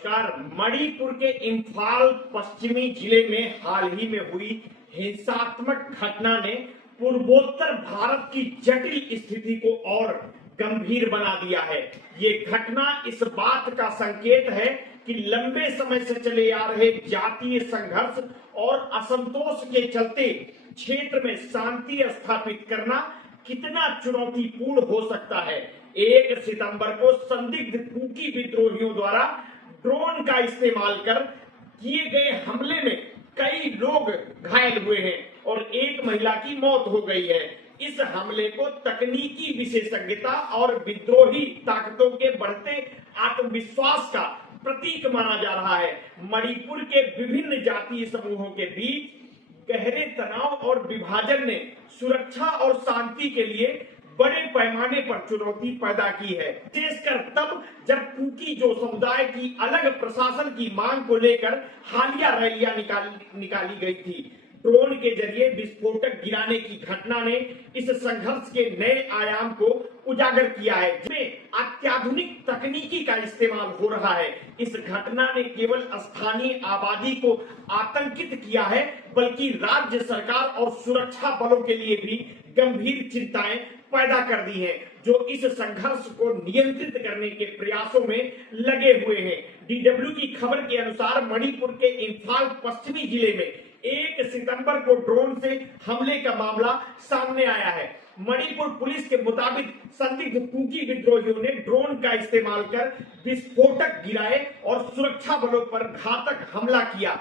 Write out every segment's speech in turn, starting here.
नमस्कार। मणिपुर के इम्फाल पश्चिमी जिले में हाल ही में हुई हिंसात्मक घटना ने पूर्वोत्तर भारत की जटिल स्थिति को और गंभीर बना दिया है। ये घटना इस बात का संकेत है कि लंबे समय से चले आ रहे जातीय संघर्ष और असंतोष के चलते क्षेत्र में शांति स्थापित करना कितना चुनौतीपूर्ण हो सकता है। 1 सितंबर को संदिग्ध कुकी विद्रोहियों द्वारा ड्रोन का इस्तेमाल कर किए गए हमले में कई लोग घायल हुए हैं और एक महिला की मौत हो गई है। इस हमले को तकनीकी विशेषज्ञता और विद्रोही ताकतों के बढ़ते आत्मविश्वास का प्रतीक माना जा रहा है। मणिपुर के विभिन्न जातीय समूहों के बीच गहरे तनाव और विभाजन ने सुरक्षा और शांति के लिए बड़े पैमाने पर चुनौती पैदा की है, विशेषकर तब जब कुकी जो समुदाय की अलग प्रशासन की मांग को लेकर हालिया रैलियां निकाली गई थी। ड्रोन के जरिए विस्फोटक गिराने की घटना ने इस संघर्ष के नए आयाम को उजागर किया है, जिसमें अत्याधुनिक तकनीकी का इस्तेमाल हो रहा है। इस घटना ने केवल स्थानीय आबादी को आतंकित किया है, बल्कि राज्य सरकार और सुरक्षा बलों के लिए भी गंभीर चिंताएं पैदा कर दी हैं, जो इस संघर्ष को नियंत्रित करने के प्रयासों में लगे हुए हैं। DW की खबर के अनुसार मणिपुर के इम्फाल पश्चिमी जिले में 1 सितंबर को ड्रोन से हमले का मामला सामने आया है। मणिपुर पुलिस के मुताबिक संदिग्ध कुकी विद्रोहियों ने ड्रोन का इस्तेमाल कर विस्फोटक गिराए और सुरक्षा बलों पर घातक हमला किया।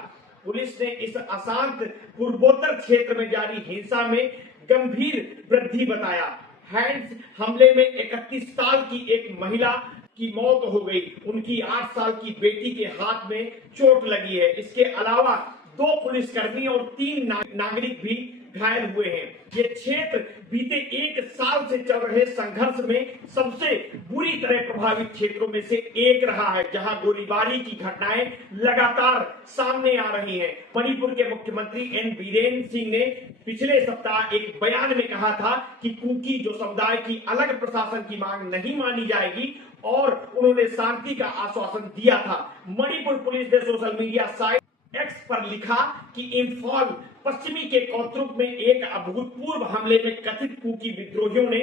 पुलिस ने इस अशांत पूर्वोत्तर क्षेत्र में जारी हिंसा में गंभीर वृद्धि बताया। हैंड्स हमले में 31 साल की एक महिला की मौत हो गई। उनकी 8 साल की बेटी के हाथ में चोट लगी है। इसके अलावा 2 पुलिसकर्मी और 3 नागरिक भी घायल हुए हैं। ये क्षेत्र बीते 1 साल से चल रहे संघर्ष में सबसे बुरी तरह प्रभावित क्षेत्रों में से एक रहा है, जहां गोलीबारी की घटनाएं लगातार सामने आ रही हैं। मणिपुर के मुख्यमंत्री एन बीरेन सिंह ने पिछले सप्ताह एक बयान में कहा था कि कुकी जो समुदाय की अलग प्रशासन की मांग नहीं मानी जाएगी और उन्होंने शांति का आश्वासन दिया था। मणिपुर पुलिस ने सोशल मीडिया साइट X पर लिखा कि इम्फाल पश्चिमी के कौतरुक में एक अभूतपूर्व हमले में कथित कुकी विद्रोहियों ने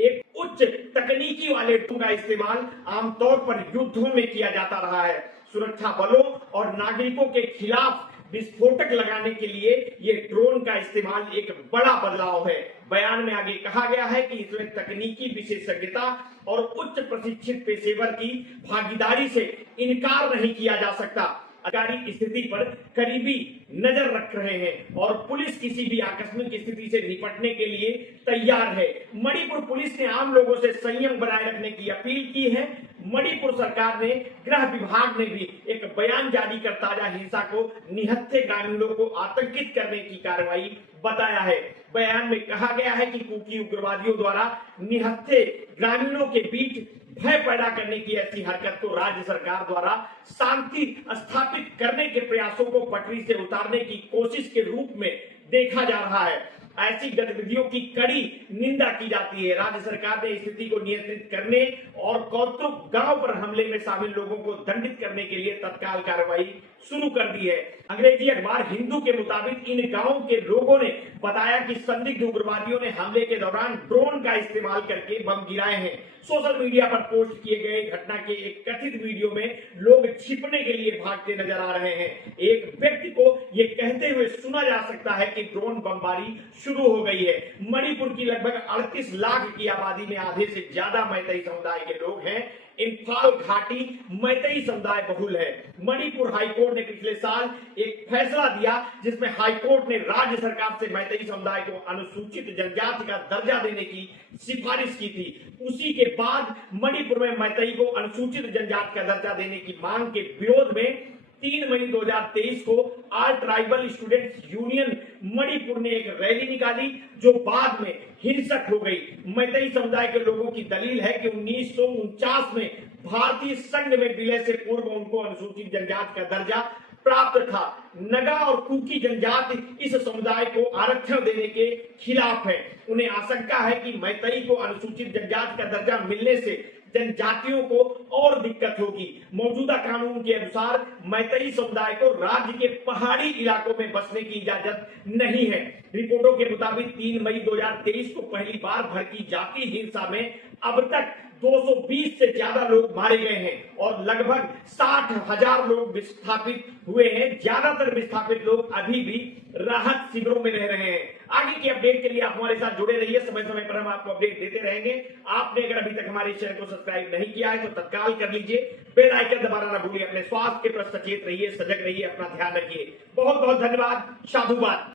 एक उच्च तकनीकी वाले ड्रोन का इस्तेमाल आमतौर पर युद्धों में किया जाता रहा है। सुरक्षा बलों और नागरिकों के खिलाफ विस्फोटक लगाने के लिए ये ड्रोन का इस्तेमाल एक बड़ा बदलाव है। बयान में आगे कहा गया है कि इसमें तकनीकी विशेषज्ञता और उच्च प्रशिक्षित पेशेवर की भागीदारी से इनकार नहीं किया जा सकता। अधिकारी स्थिति पर करीबी नजर रख रहे हैं और पुलिस किसी भी आकस्मिक स्थिति से निपटने के लिए तैयार है। मणिपुर पुलिस ने आम लोगों से संयम बनाए रखने की अपील की है। मणिपुर सरकार ने गृह विभाग ने भी एक बयान जारी कर ताजा हिंसा को निहत्थे ग्रामीणों को आतंकित करने की कार्रवाई बताया है। बयान में कहा गया है कि कुकी उग्रवादियों द्वारा निहत्थे ग्रामीणों के बीच भय पैदा करने की ऐसी हरकत को राज्य सरकार द्वारा शांति स्थापित करने के प्रयासों को पटरी से उतारने की कोशिश के रूप में देखा जा रहा है। ऐसी गतिविधियों की कड़ी निंदा की जाती है। राज्य सरकार ने स्थिति को नियंत्रित करने और कौतरुक गांव पर हमले में शामिल लोगों को दंडित करने के लिए तत्काल कार्रवाई शुरू कर दी है। अंग्रेजी अखबार हिंदू के मुताबिक इन गांवों के लोगों ने बताया कि संदिग्ध उग्रवादियों ने हमले के दौरान ड्रोन का इस्तेमाल करके बम गिराए हैं। सोशल मीडिया पर पोस्ट किए गए घटना के एक कथित वीडियो में लोग छिपने के लिए भागते नजर आ रहे हैं। एक व्यक्ति को ये कहते हुए सुना जा सकता है कि ड्रोन बमबारी शुरू हो गई है। मणिपुर की लगभग 38 लाख की आबादी में आधे से ज्यादा मैतेई समुदाय के लोग हैं। इम्फाल घाटी मैतेई समुदाय बहुल है। मणिपुर हाईकोर्ट ने पिछले साल एक फैसला दिया, जिसमें हाईकोर्ट ने राज्य सरकार से मैतेई समुदाय को अनुसूचित जनजाति का दर्जा देने की सिफारिश की थी। उसी के बाद मणिपुर में मैतेई को अनुसूचित जनजाति का दर्जा देने की मांग के विरोध में 3 मई 2023 को all tribal students union Manipur ने एक रैली निकाली, जो बाद में हिंसक हो गई। मैतेई समुदाय के लोगों की दलील है कि 1949 में भारतीय संघ में विलय से पूर्व उनको अनुसूचित जनजाति का दर्जा प्राप्त था। नगा और कुकी जनजाति इस समुदाय को आरक्षण देने के खिलाफ है। उन्हें आशंका है कि मैतेई को अनुसूचित जनजाति का दर्जा मिलने से जनजातियों को और दिक्कत होगी। मौजूदा कानून के अनुसार मैतेई समुदाय को राज्य के पहाड़ी इलाकों में बसने की इजाजत नहीं है। रिपोर्टों के मुताबिक 3 मई 2023 को पहली बार भड़की जातीय हिंसा में अब तक 220 से ज्यादा लोग मारे गए हैं और लगभग 60,000 लोग विस्थापित हुए हैं। ज्यादातर विस्थापित लोग अभी भी राहत शिविरों में रह रहे हैं। आगे की अपडेट के लिए आप हमारे साथ जुड़े रहिए, समय समय पर हम आपको अपडेट देते रहेंगे। आपने अगर अभी तक हमारे चैनल को सब्सक्राइब नहीं किया है तो तत्काल कर लीजिए, बेल आइकन दबाना ना भूलिए। अपने स्वास्थ्य के प्रति सचेत रहिए, सजग रहिए, अपना ध्यान रखिए। बहुत बहुत धन्यवाद, साधुवाद।